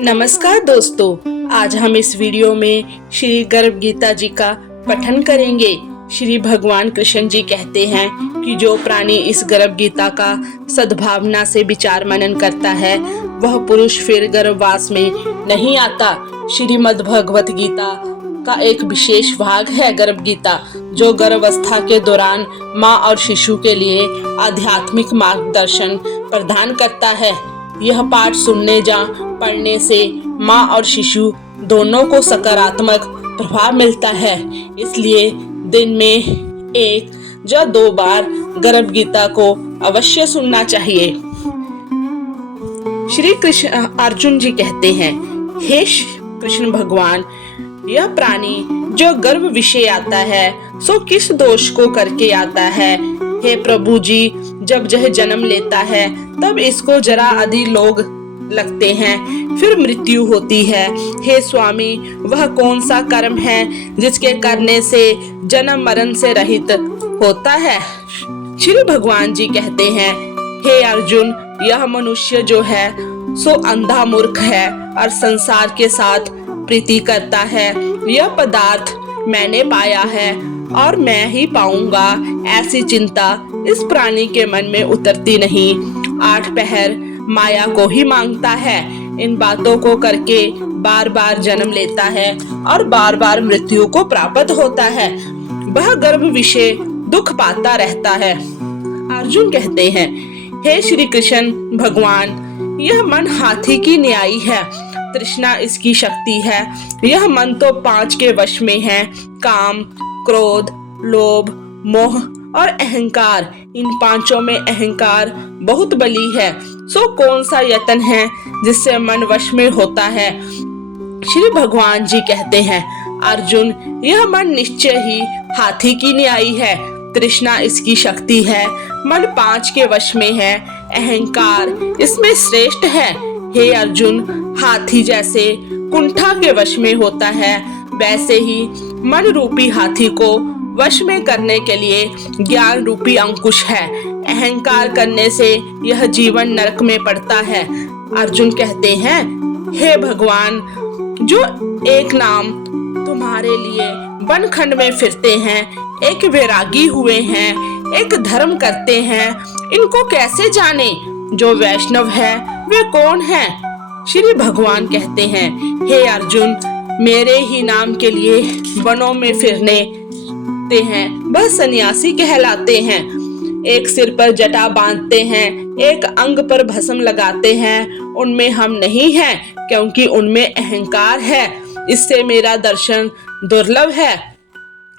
नमस्कार दोस्तों, आज हम इस वीडियो में श्री गर्भ गीता जी का पठन करेंगे। श्री भगवान कृष्ण जी कहते हैं कि जो प्राणी इस गर्भ गीता का सद्भावना से विचार मनन करता है वह पुरुष फिर गर्भवास में नहीं आता। श्रीमद् भगवत गीता का एक विशेष भाग है गर्भ गीता, जो गर्भावस्था के दौरान माँ और शिशु के लिए आध्यात्मिक मार्गदर्शन प्रदान करता है। यह पाठ सुनने या पढ़ने से माँ और शिशु दोनों को सकारात्मक प्रभाव मिलता है, इसलिए दिन में 1 या 2 बार गर्भ गीता को अवश्य सुनना चाहिए। श्री कृष्ण अर्जुन जी कहते हैं, हे कृष्ण भगवान, यह प्राणी जो गर्भ विषय आता है सो किस दोष को करके आता है। हे प्रभु जी, जब यह जन्म लेता है तब इसको जरा आदि लोग लगते हैं, फिर मृत्यु होती है। हे स्वामी, वह कौन सा कर्म है जिसके करने से जन्म मरण से रहित होता है। श्री भगवान जी कहते हैं, हे अर्जुन, यह मनुष्य जो है सो अंधा मूर्ख है और संसार के साथ प्रीति करता है। यह पदार्थ मैंने पाया है और मैं ही पाऊंगा, ऐसी चिंता इस प्राणी के मन में उतरती नहीं। 8 पहर माया को ही मांगता है। इन बातों को करके बार बार जन्म लेता है और बार बार मृत्यु को प्राप्त होता है। वह गर्भ विषय दुख पाता रहता है। अर्जुन कहते हैं, हे श्री कृष्ण भगवान, यह मन हाथी की न्यायी है, तृष्णा इसकी शक्ति है। यह मन तो 5 के वश में है, काम, क्रोध, लोभ, मोह और अहंकार। इन 5 में अहंकार बहुत बली है। सो कौन सा यत्न है जिससे मन वश में होता है। श्री भगवान जी कहते हैं, अर्जुन, यह मन निश्चय ही हाथी की न्यायी है, तृष्णा इसकी शक्ति है। मन 5 के वश में है, अहंकार इसमें श्रेष्ठ है। हे अर्जुन, हाथी जैसे कुंठा के वश में होता है, वैसे ही मन रूपी हाथी को वश में करने के लिए ज्ञान रूपी अंकुश है। अहंकार करने से यह जीवन नरक में पड़ता है। अर्जुन कहते हैं, हे भगवान, जो एक नाम तुम्हारे लिए वनखंड में फिरते हैं, एक वैरागी हुए हैं, एक धर्म करते हैं, इनको कैसे जाने। जो वैष्णव है वे कौन है। श्री भगवान कहते हैं, हे अर्जुन, मेरे ही नाम के लिए वनों में फिरने हैं, वह सन्यासी कहलाते हैं। एक सिर पर जटा बांधते हैं, एक अंग पर भस्म लगाते हैं, उनमें हम नहीं हैं, क्योंकि उनमें अहंकार है। इससे मेरा दर्शन दुर्लभ है।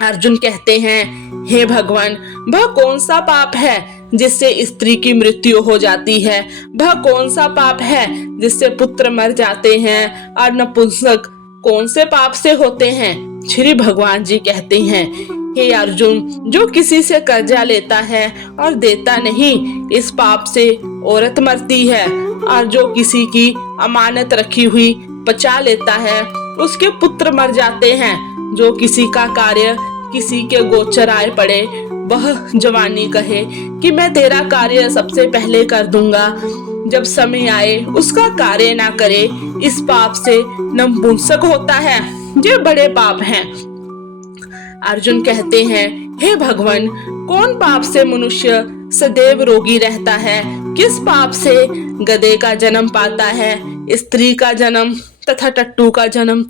अर्जुन कहते हैं, हे भगवान, वह कौन सा पाप है जिससे स्त्री की मृत्यु हो जाती है। वह कौन सा पाप है जिससे पुत्र मर जाते हैं और नपुंसक कौन से पाप से होते हैं। श्री भगवान जी कहते हैं, हे अर्जुन, जो किसी से कर्जा लेता है और देता नहीं, इस पाप से औरत मरती है। और जो किसी की अमानत रखी हुई बचा लेता है, उसके पुत्र मर जाते हैं। जो किसी का कार्य किसी के गोचर आए पड़े, वह जवानी कहे कि मैं तेरा कार्य सबसे पहले कर दूंगा, जब समय आए उसका कार्य ना करे, इस पाप से नपुंसक होता है। ये बड़े पाप हैं। अर्जुन कहते हैं, हे भगवान, कौन पाप से मनुष्य सदैव रोगी रहता है। किस पाप से गधे का जन्म पाता है, स्त्री का जन्म तथा टट्टू का जन्म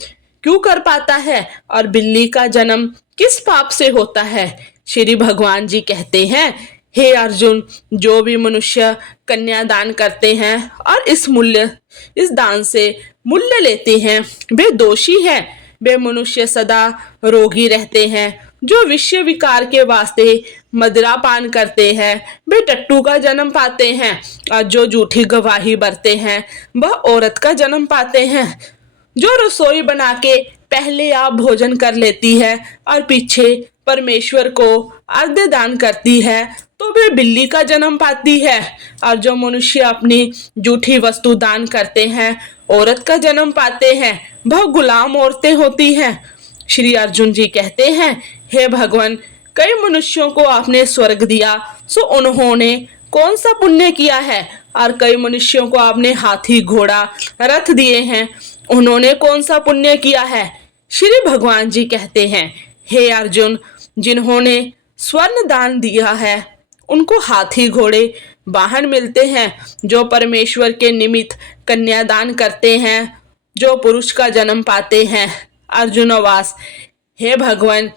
क्यों कर पाता है, और बिल्ली का जन्म किस पाप से होता है। श्री भगवान जी कहते हैं, हे अर्जुन, जो भी मनुष्य कन्यादान करते हैं और इस दान से मूल्य लेते हैं, वे दोषी हैं। वे मनुष्य सदा रोगी रहते हैं। जो विषय विकार के वास्ते मदिरा पान करते हैं, वे टट्टू का जन्म पाते हैं। और जो झूठी गवाही बरते हैं, वह औरत का जन्म पाते हैं। जो रसोई बना के पहले आप भोजन कर लेती है और पीछे परमेश्वर को अर्घ्य दान करती है, तो वे बिल्ली का जन्म पाती है। और जो मनुष्य अपनी झूठी वस्तु दान करते हैं, औरत का जन्म पाते हैं, वह गुलाम औरतें होती हैं। श्री अर्जुन जी कहते हैं, हे भगवान, कई मनुष्यों को आपने स्वर्ग दिया, सो उन्होंने कौन सा पुण्य किया है। और कई मनुष्यों को आपने हाथी घोड़ा रथ दिए हैं, उन्होंने कौन सा पुण्य किया है? श्री भगवान जी कहते हैं, हे अर्जुन, जिन्होंने स्वर्ण दान दिया है उनको हाथी घोड़े वाहन मिलते हैं। जो परमेश्वर के निमित्त कन्यादान करते हैं, जो पुरुष का जन्म पाते हैं। अर्जुनवास, हे भगवान,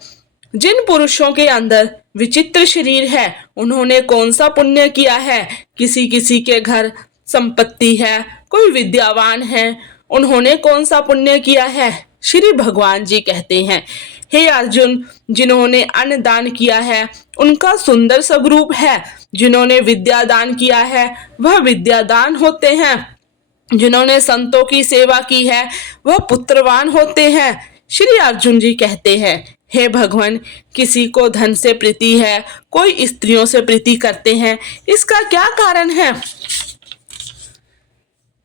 जिन पुरुषों के अंदर विचित्र शरीर है उन्होंने कौन सा पुण्य किया है? किसी किसी के घर संपत्ति है, कोई विद्यावान है, उन्होंने कौन सा पुण्य किया है? श्री भगवान जी कहते हैं, हे अर्जुन, जिन्होंने अन्न दान किया है उनका सुंदर स्वरूप है। जिन्होंने विद्या दान किया है वह विद्यादान होते हैं। जिन्होंने संतों की सेवा की है वह पुत्रवान होते हैं। श्री अर्जुन जी कहते हैं, हे भगवान, किसी को धन से प्रीति है, कोई स्त्रियों से प्रीति करते हैं, इसका क्या कारण है?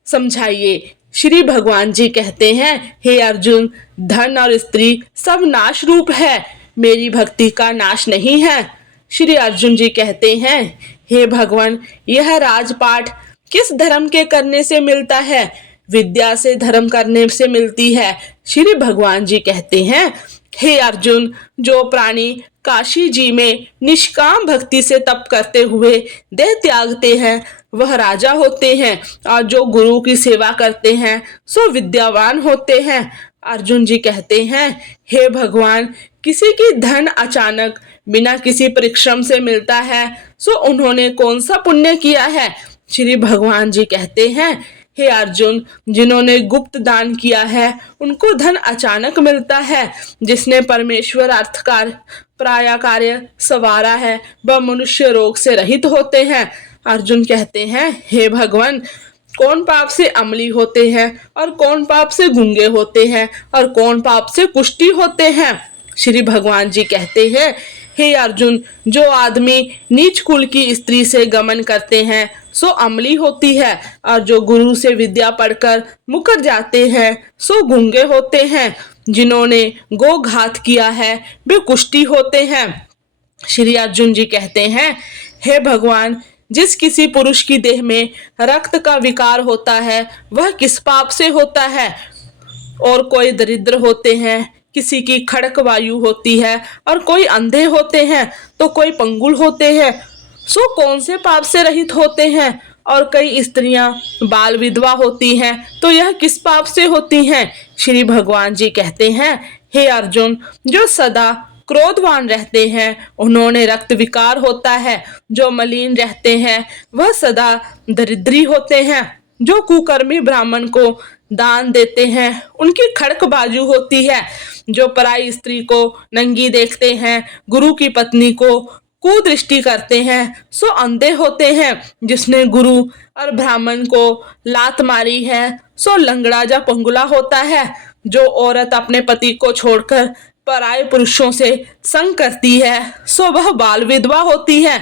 समझाइए। श्री भगवान जी कहते हैं, हे अर्जुन, धन और स्त्री सब नाश रूप है, मेरी भक्ति का नाश नहीं है। श्री अर्जुन जी कहते हैं, हे भगवान, यह राजपाट किस धर्म के करने से मिलता है? विद्या से, धर्म करने से मिलती है। श्री भगवान जी कहते हैं, हे अर्जुन, जो प्राणी काशी जी में निष्काम भक्ति से तप करते हुए देह त्यागते हैं वह राजा होते हैं, और जो गुरु की सेवा करते हैं सो विद्यावान होते हैं। अर्जुन जी कहते हैं, हे भगवान, किसी की धन अचानक बिना किसी परिश्रम से मिलता है सो उन्होंने कौन सा पुण्य किया है? श्री भगवान जी कहते हैं, हे अर्जुन, जिन्होंने गुप्त दान किया है उनको धन अचानक मिलता है। जिसने परमेश्वर अर्थकार प्राय कार्य सवारा है वह मनुष्य रोग से रहित होते हैं। अर्जुन कहते हैं, हे भगवान, कौन पाप से अमली होते हैं और कौन पाप से गूंगे होते हैं और कौन पाप से कुष्ठी होते हैं? श्री भगवान जी कहते हैं, हे अर्जुन, जो आदमी नीच कुल की स्त्री से गमन करते हैं सो अमली होती है, और जो गुरु से विद्या पढ़कर मुकर जाते हैं सो गूंगे होते हैं। जिन्होंने गोघात किया है वे कुष्ठी होते हैं। श्री अर्जुन जी कहते हैं, हे भगवान, जिस किसी पुरुष की देह में रक्त का विकार होता है वह किस पाप से होता है? और कोई दरिद्र होते हैं, किसी की खड़क वायु होती है, और कोई अंधे होते हैं, तो कोई पंगुल होते हैं, सो कौन से पाप से रहित होते हैं? और कई स्त्रियां बाल विधवा होती हैं, तो यह किस पाप से होती हैं? श्री भगवान जी कहते हैं, हे अर्जुन, जो सदा क्रोधवान रहते हैं उन्होंने रक्त विकार होता है। जो मलिन रहते हैं वह सदा दरिद्री होते हैं। जो कुकर्मी ब्राह्मण को दान देते हैं उनकी खड़क बाजू होती है। जो पराई स्त्री को नंगी देखते हैं, गुरु की पत्नी को कुदृष्टि करते हैं सो अंधे होते हैं। जिसने गुरु और ब्राह्मण को लात मारी है सो लंगड़ा या पंगुला होता है। जो औरत अपने पति को छोड़कर पराये पुरुषों से संग करती है सो वह बाल विधवा होती है।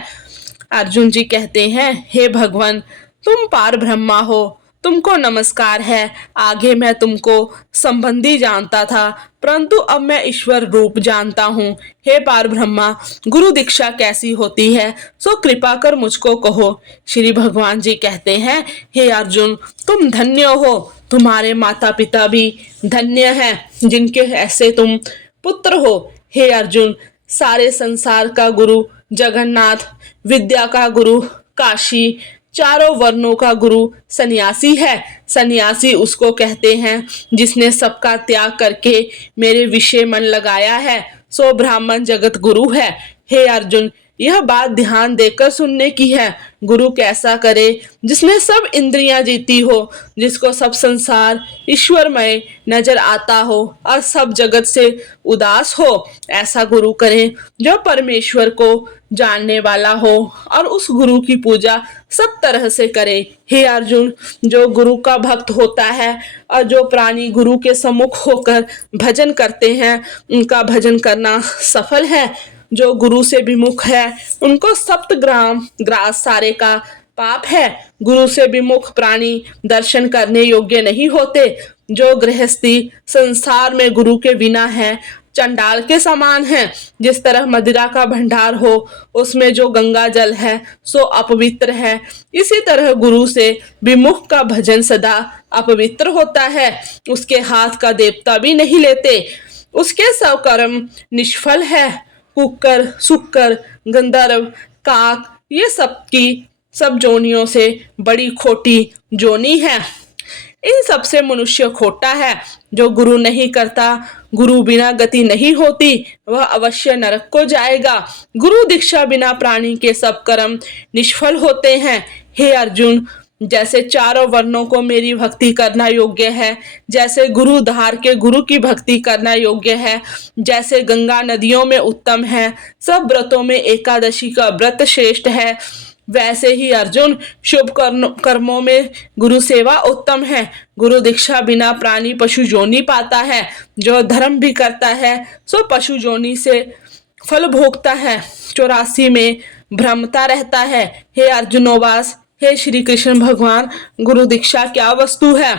अर्जुन जी कहते हैं, हे भगवान, तुम पार ब्रह्मा हो, तुमको नमस्कार है। आगे मैं तुमको संबंधी जानता था, परंतु अब मैं ईश्वर रूप जानता हूँ। हे पार ब्रह्मा, गुरु दीक्षा कैसी होती है सो कृपा कर मुझको कहो। श्री भगवान जी कहते हैं, हे अर्जुन, तुम धन्य हो, तुम्हारे माता पिता भी धन्य हैं जिनके ऐसे तुम पुत्र हो। हे अर्जुन, सारे संसार का गुरु जगन्नाथ, विद्या का गुरु काशी, चारों वर्णों का गुरु सन्यासी है। सन्यासी उसको कहते हैं जिसने सबका त्याग करके मेरे विषय मन लगाया है, सो ब्राह्मण जगत गुरु है। हे अर्जुन, यह बात ध्यान देकर सुनने की है। गुरु कैसा करे जिसने सब इंद्रियां जीती हो, जिसको सब संसार ईश्वरमय नजर आता हो और सब जगत से उदास हो। ऐसा गुरु करे जो परमेश्वर को जानने वाला हो और उस गुरु की पूजा सब तरह से करे। हे अर्जुन, जो गुरु का भक्त होता है और जो प्राणी गुरु के सम्मुख होकर भजन करते हैं उनका भजन करना सफल है। जो गुरु से विमुख है उनको सप्तग्राम ग्रास सारे का पाप है। गुरु से विमुख प्राणी दर्शन करने योग्य नहीं होते। जो गृहस्थी संसार में गुरु के बिना है, चंडाल के समान हैं। जिस तरह मदिरा का भंडार हो, उसमें जो गंगा जल है सो अपवित्र है, इसी तरह गुरु से विमुख का भजन सदा अपवित्र होता है। उसके हाथ का देवता भी नहीं लेते, उसके सब कर्म निष्फल है। कुकर, सुक्कर, गंधर्व, काक, ये सब की सब जोनियों से बड़ी खोटी जोनी है। इन सब से मनुष्य खोटा है। जो गुरु नहीं करता, गुरु बिना गति नहीं होती, वह अवश्य नरक को जाएगा। गुरु दीक्षा बिना प्राणी के सब कर्म निष्फल होते हैं। हे अर्जुन, जैसे चारों वर्णों को मेरी भक्ति करना योग्य है, जैसे गुरु धार के गुरु की भक्ति करना योग्य है, जैसे गंगा नदियों में उत्तम है, सब व्रतों में एकादशी का व्रत श्रेष्ठ है, वैसे ही अर्जुन शुभ कर्मों में गुरु सेवा उत्तम है। गुरु दीक्षा बिना प्राणी पशु जोनी पाता है। जो धर्म भी करता है सो पशु जोनी से फल भोगता है, 84 में भ्रमता रहता है। हे अर्जुनोवास, हे श्री कृष्ण भगवान, गुरु दीक्षा क्या वस्तु है?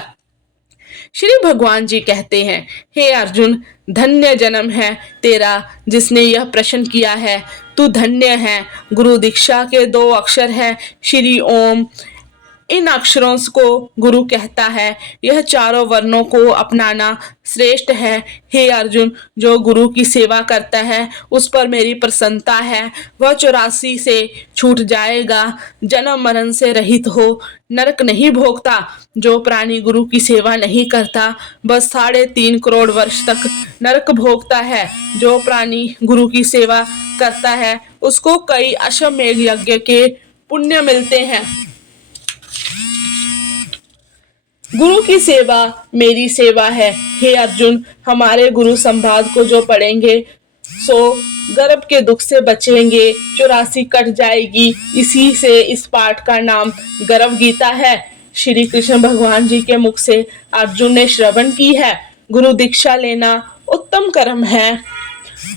श्री भगवान जी कहते हैं, हे अर्जुन, धन्य जन्म है तेरा जिसने यह प्रश्न किया है। तू धन्य है। गुरु दीक्षा के 2 अक्षर है श्री ओम। इन अक्षरों को गुरु कहता है। यह चारों वर्णों को अपनाना श्रेष्ठ है। हे अर्जुन, जो गुरु की सेवा करता है उस पर मेरी प्रसन्नता है। वह 84 से छूट जाएगा, जन्म मरण से रहित हो, नरक नहीं भोगता। जो प्राणी गुरु की सेवा नहीं करता बस 3.5 करोड़ वर्ष तक नरक भोगता है। जो प्राणी गुरु की सेवा करता है उसको कई अश्वमेध यज्ञ के पुण्य मिलते हैं। गुरु की सेवा मेरी सेवा है। हे अर्जुन, हमारे गुरु संवाद को जो पढ़ेंगे सो गर्भ के दुख से बचेंगे, 84 कट जाएगी। इसी से इस पाठ का नाम गर्भ गीता है। श्री कृष्ण भगवान जी के मुख से अर्जुन ने श्रवण की है। गुरु दीक्षा लेना उत्तम कर्म है।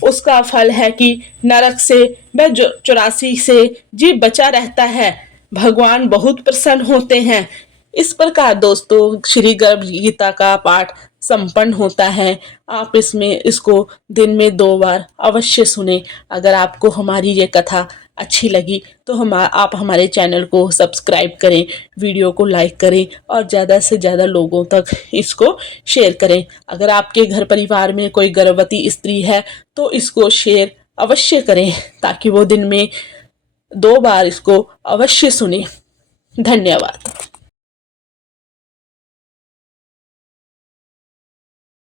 उसका फल है कि नरक से वह 84 से जीव बचा रहता है। भगवान बहुत प्रसन्न होते हैं। इस प्रकार दोस्तों श्री गर्भ गीता का पाठ संपन्न होता है। आप इसको दिन में 2 बार अवश्य सुने। अगर आपको हमारी ये कथा अच्छी लगी तो आप हमारे चैनल को सब्सक्राइब करें, वीडियो को लाइक करें और ज़्यादा से ज़्यादा लोगों तक इसको शेयर करें। अगर आपके घर परिवार में कोई गर्भवती स्त्री है तो इसको शेयर अवश्य करें ताकि वो दिन में 2 बार इसको अवश्य सुने। धन्यवाद।